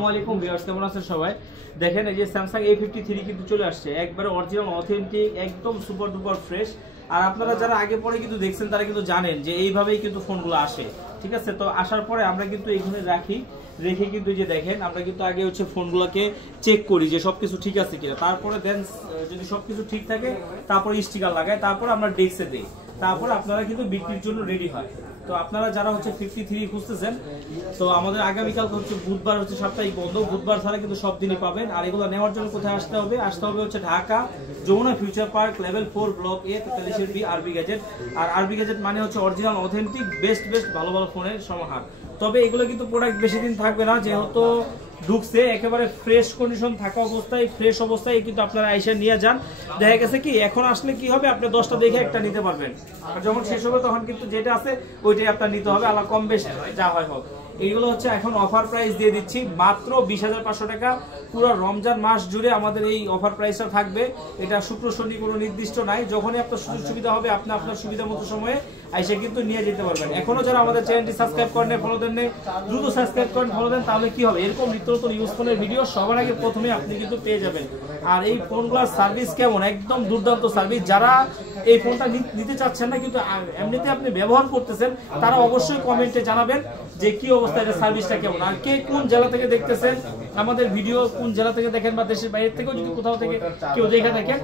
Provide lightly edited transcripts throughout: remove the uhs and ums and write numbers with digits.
আসসালামু আলাইকুম ভিউয়ার্স, কেমন আছেন সবাই? দেখেন এই যে স্যামসাং A53 কিন্তু চলে আসছে, একবারে অরিজিনাল অথেন্টিক, একদম সুপার ডুপার ফ্রেশ। আর আপনারা যারা আগে পরে কিন্তু দেখছেন তারা কিন্তু জানেন যে এইভাবেই কিন্তু ফোনগুলো আসে, ঠিক আছে? তো আসার পরে আমরা কিন্তু এইখানে রেখে কিন্তু যে দেখেন আমরা কিন্তু আগে হচ্ছে ফোনগুলোকে চেক করি যে সবকিছু ঠিক আছে কিনা, তারপরে দেন যদি সবকিছু ঠিক থাকে তারপরে স্টিকার লাগাই, তারপরে আমরা ডেস্কে দিই, তারপরে আপনারা কিন্তু বিক্রির জন্য রেডি হয়। তো আপনারা যারা হচ্ছে 53 খুঁজতেছেন, তো আমাদের আগামীকাল হচ্ছে বুধবার হচ্ছে সাপ্তাহিক বন্ধ, বুধবার ছাড়া কিন্তু সব দিনই পাবেন। আর এগুলো নেওয়ার জন্য কোথায় আসতে হবে হচ্ছে Dhaka Jamuna future park level 4 block A 43 B RB gadget. আর আরবি গ্যাজেট মানে হচ্ছে অরিজিনাল অথেন্টিক বেস্ট ভালো ভালো ফোনের সমাহার। তবে এগুলো কিন্তু প্রোডাক্ট বেশি দিন থাকবে না, যেহেতু ঢুকছে একেবারে ফ্রেশ কন্ডিশন থাকা অবস্থায়, ফ্রেশ অবস্থায় কিন্তু আপনারা আইসা নিয়ে যান। দেখা গেছে কি এখন আসলে কি হবে, আপনি 10টা দেখে একটা নিতে পারবেন, আর যখন শেষ হবে তখন কিন্তু যেটা আছে ওইটাই আপনার নিতে হবে, আলা কম বেশ যা হয় হোক। এইগুলো হচ্ছে এখন অফার প্রাইস দিয়ে দিচ্ছি মাত্র 20,500 টাকা। পুরো রমজান মাস জুড়ে আমাদের এই অফার প্রাইসটা থাকবে। এটা শুক্র শনি কোনো নির্দিষ্ট নাই, যখনই আপনার সুযোগ সুবিধা হবে আপনি আপনার সুবিধা মতো সময়ে আইসে কিন্তু নিয়ে যেতে পারবেন। এখনো যারা আমাদের চ্যানেলটি সাবস্ক্রাইব করেন, ফলো দেন, দ্রুত সাবস্ক্রাইব করেন, ফলো দেন, তাহলে কি হবে এরকম নিত্য নতুন ইউজ ফোনের ভিডিও সবার আগে প্রথমে আপনি কিন্তু পেয়ে যাবেন। আর এই ফোনগুলোর সার্ভিস কেমন, একদম দুর্দান্ত সার্ভিস। যারা এই ফোনটা নিতে চাচ্ছেন না কিন্তু এমনিতে আপনি ব্যবহার করতেছেন, তারা অবশ্যই কমেন্টে জানাবেন যে কি অবস্থা, এটা সার্ভিসটা কেমন। আর কে কোন জেলা থেকে দেখতেছেন আমাদের ভিডিও, কোন জেলা থেকে দেখেন বা দেশের বাইরে থেকেও যদি কোথাও থেকে কেউ দেখে থাকেন,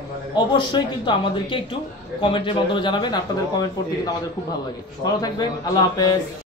অবশ্যই কিন্তু আমাদেরকে একটু কমেন্টের মাধ্যমে জানাবেন। আপনাদের কমেন্ট পড়তে কিন্তু আমাদের খুব ভালো লাগে। ভালো থাকবেন, আল্লাহ হাফেজ।